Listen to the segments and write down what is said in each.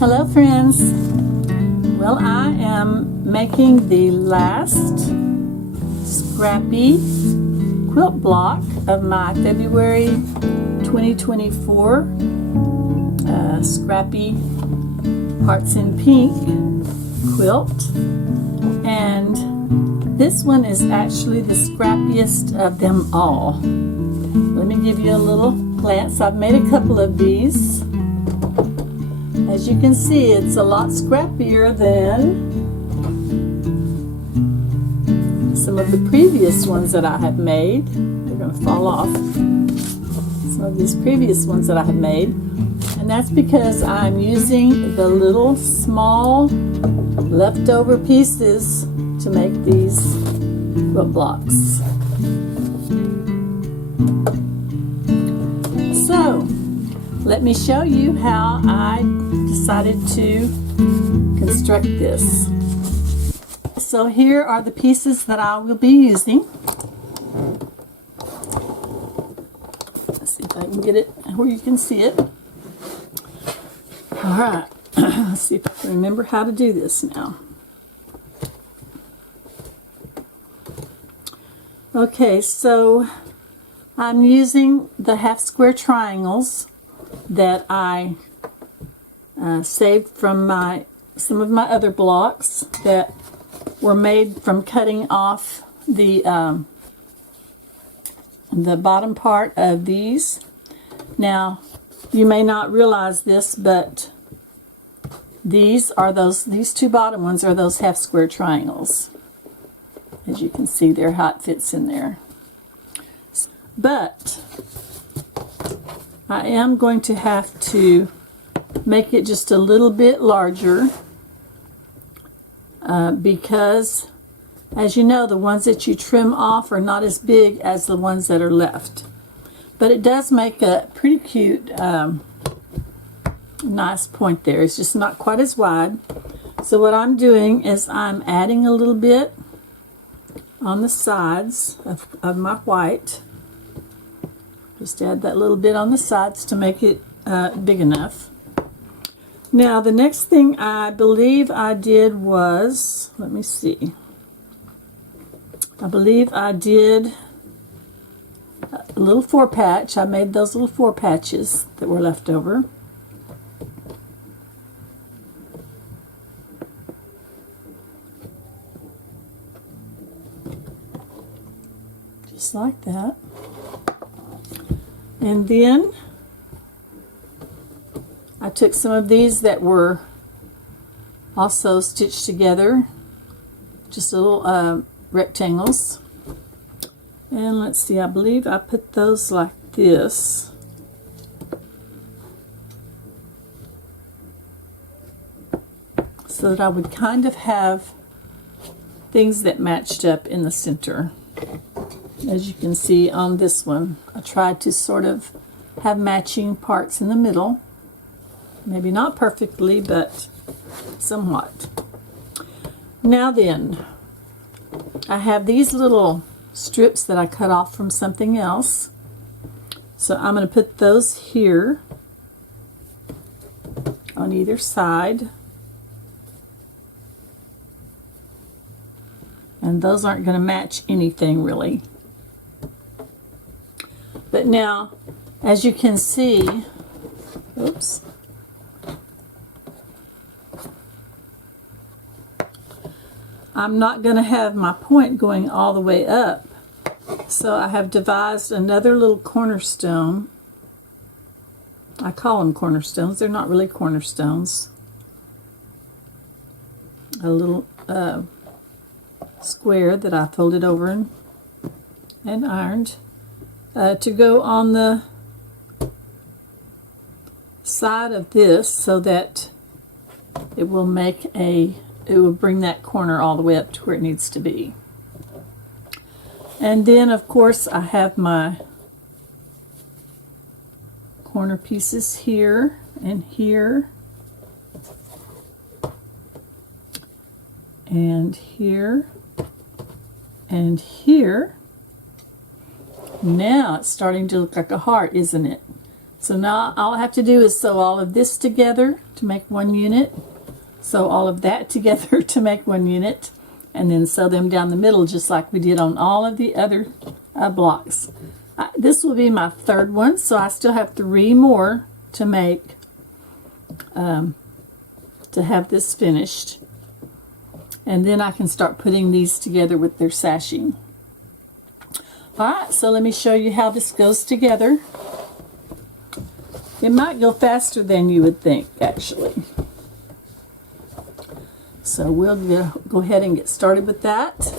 Hello friends. Well, I am making the last Scrappy quilt block of my February 2024 Scrappy Hearts in Pink quilt, and this one is actually the scrappiest of them all. Let me give you a little glance. I've made a couple of these. As you can see, it's a lot scrappier than some of the previous ones that I have made. They're going to fall off. Some of these previous ones that I have made. And that's because I'm using the little small leftover pieces to make these quilt blocks. So, let me show you how I decided to construct this. So here are the pieces that I will be using. Let's see if I can get it where you can see it. Alright, let's see if I can remember how to do this now. Okay, so I'm using the half square triangles that I saved from some of my other blocks that were made from cutting off the bottom part of these. Now, you may not realize this, but these two bottom ones are those half square triangles. As you can see there, how it fits in there. But I am going to have to make it just a little bit larger because, as you know, the ones that you trim off are not as big as the ones that are left. But it does make a pretty cute, nice point there. It's just not quite as wide. So what I'm doing is I'm adding a little bit on the sides of my white. Just add that little bit on the sides to make it big enough. Now the next thing I believe I did was, let me see. I believe I did a little four patch. I made those little four patches that were left over. Just like that. And then I took some of these that were also stitched together, just little rectangles. And let's see, I believe I put those like this. So that I would kind of have things that matched up in the center. As you can see on this one, I tried to sort of have matching parts in the middle. Maybe not perfectly, but somewhat. Now then, I have these little strips that I cut off from something else. So I'm going to put those here on either side. And those aren't going to match anything really. But now, as you can see, oops, I'm not going to have my point going all the way up. So I have devised another little cornerstone. I call them cornerstones. They're not really cornerstones. A little square that I folded over and ironed to go on the side of this so that it will bring that corner all the way up to where it needs to be. And then of course I have my corner pieces here and here and here and here. Now it's starting to look like a heart, isn't it? So now all I have to do is sew all of this together to make one unit, sew all of that together to make one unit, and then sew them down the middle just like we did on all of the other blocks. This will be my third one, so I still have 3 more to make to have this finished. And then I can start putting these together with their sashing. Alright, so let me show you how this goes together. It might go faster than you would think, actually. So we'll go ahead and get started with that.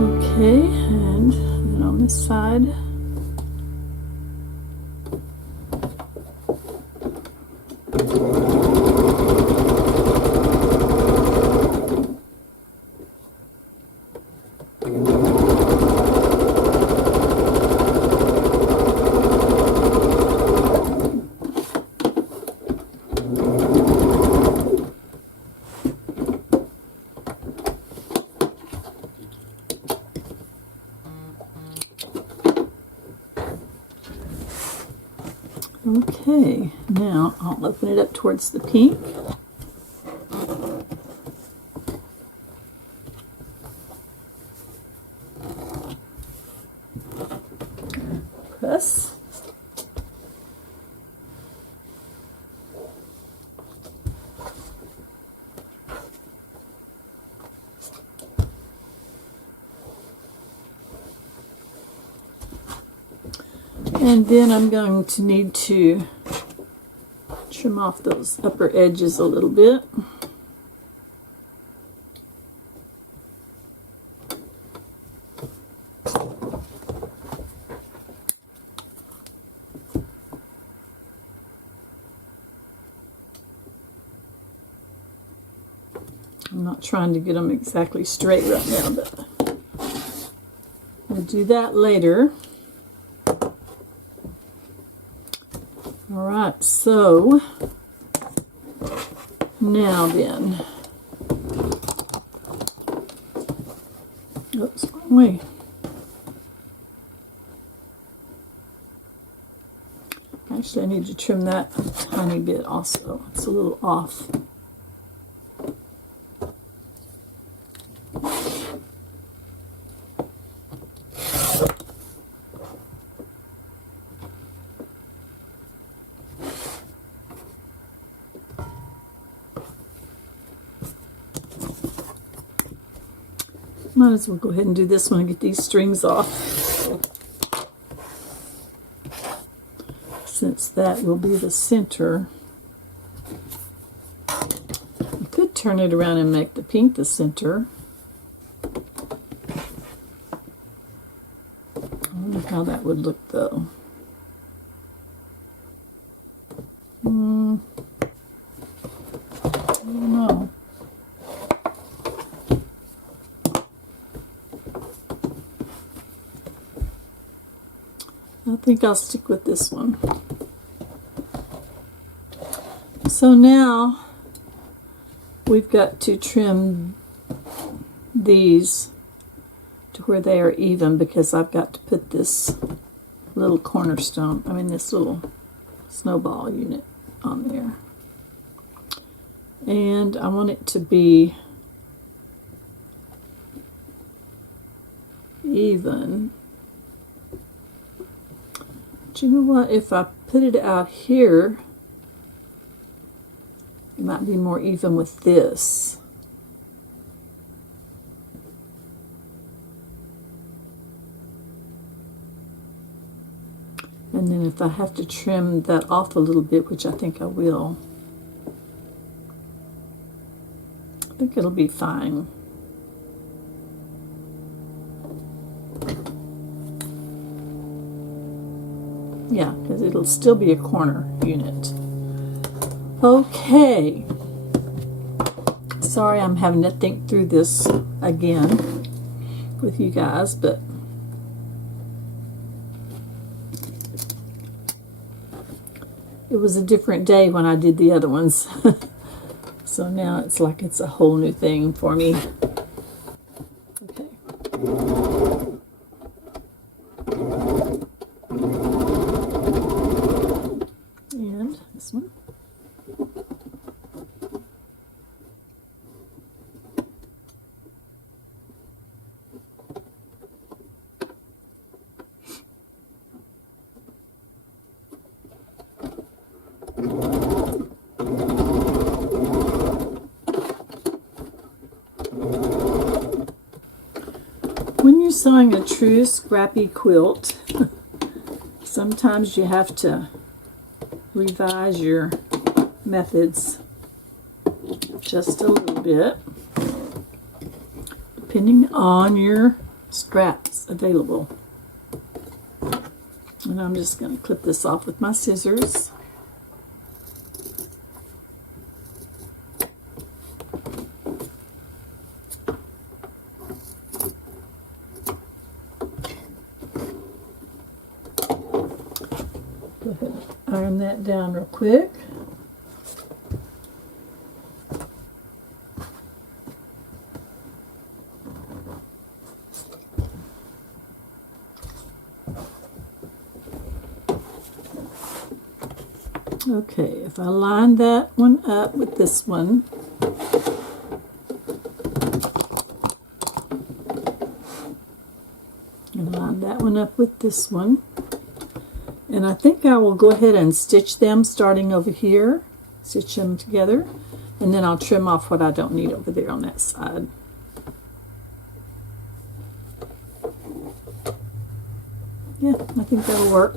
Okay, and then on this side, okay, now I'll open it up towards the pink. Press. And then I'm going to need to trim off those upper edges a little bit. I'm not trying to get them exactly straight right now, but we'll do that later. Alright, so now then, oops, wrong way. Actually, I need to trim that a tiny bit also. It's a little off. Might as well go ahead and do this one and get these strings off, since that will be the center. You could turn it around and make the pink the center. I don't know how that would look though. I don't know. I think I'll stick with this one. So now we've got to trim these to where they are even, because I've got to put this little cornerstone, this little snowball unit on there. And I want it to be even. But you know what? If I put it out here, it might be more even with this. And then if I have to trim that off a little bit, which I think I will, I think it'll be fine. Yeah, because it'll still be a corner unit. Okay. Sorry I'm having to think through this again with you guys, but it was a different day when I did the other ones. So now it's like it's a whole new thing for me. Okay. And this one. When you're sewing a true scrappy quilt, sometimes you have to revise your methods just a little bit, depending on your scraps available. And I'm just going to clip this off with my scissors. Go ahead and iron that down real quick. Okay, if I line that one up with this one, and line that one up with this one, and I think I will go ahead and stitch them starting over here, stitch them together, and then I'll trim off what I don't need over there on that side. Yeah, I think that'll work.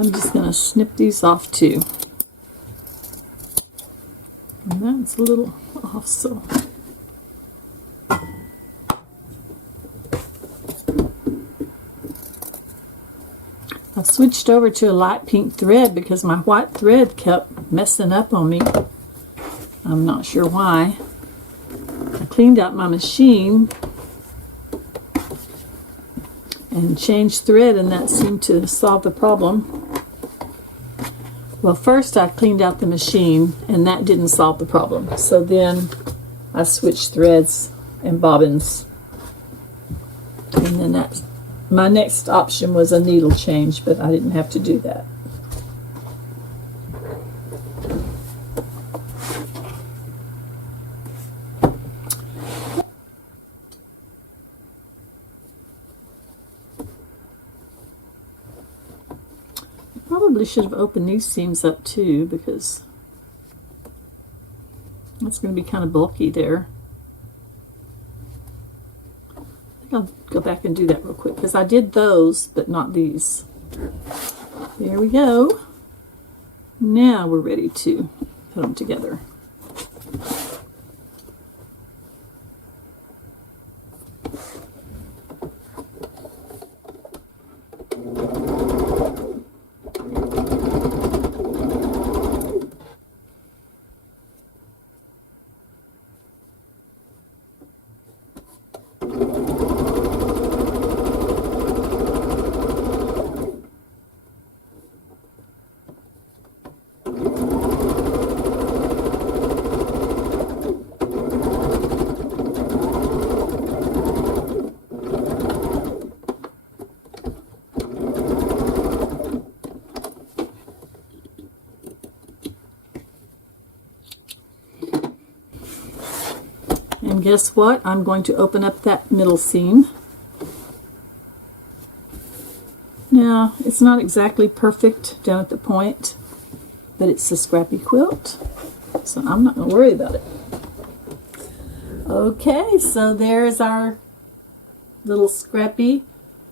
I'm just going to snip these off too. And that's a little off, so. I switched over to a light pink thread because my white thread kept messing up on me. I'm not sure why. I cleaned out my machine and changed thread, and that seemed to solve the problem. Well, first I cleaned out the machine, and that didn't solve the problem. So then I switched threads and bobbins. And then my next option was a needle change, but I didn't have to do that. Probably should have opened these seams up too, because that's going to be kind of bulky there. I think I'll go back and do that real quick because I did those but not these. There we go. Now we're ready to put them together. And guess what? I'm going to open up that middle seam. Now, it's not exactly perfect down at the point, but it's a Scrappy quilt, so I'm not going to worry about it. Okay, so there's our little Scrappy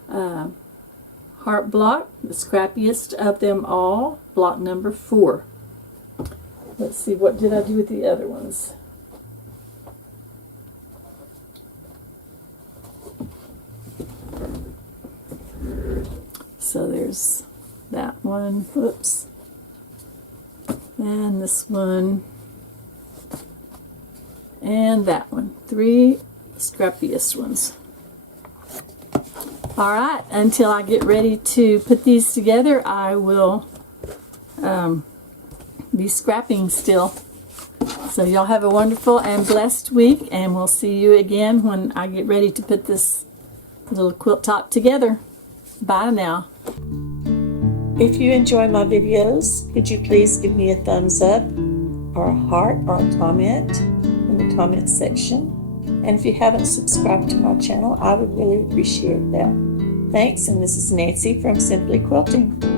heart block, the scrappiest of them all, block number 4. Let's see, what did I do with the other ones? So there's that one, whoops, and this one, and that one. 3 scrappiest ones. All right, until I get ready to put these together, I will be scrapping still. So y'all have a wonderful and blessed week, and we'll see you again when I get ready to put this little quilt top together. Bye now. If you enjoy my videos, could you please give me a thumbs up or a heart or a comment in the comment section? And if you haven't subscribed to my channel, I would really appreciate that. Thanks, and this is Nancy from Simply Quilting.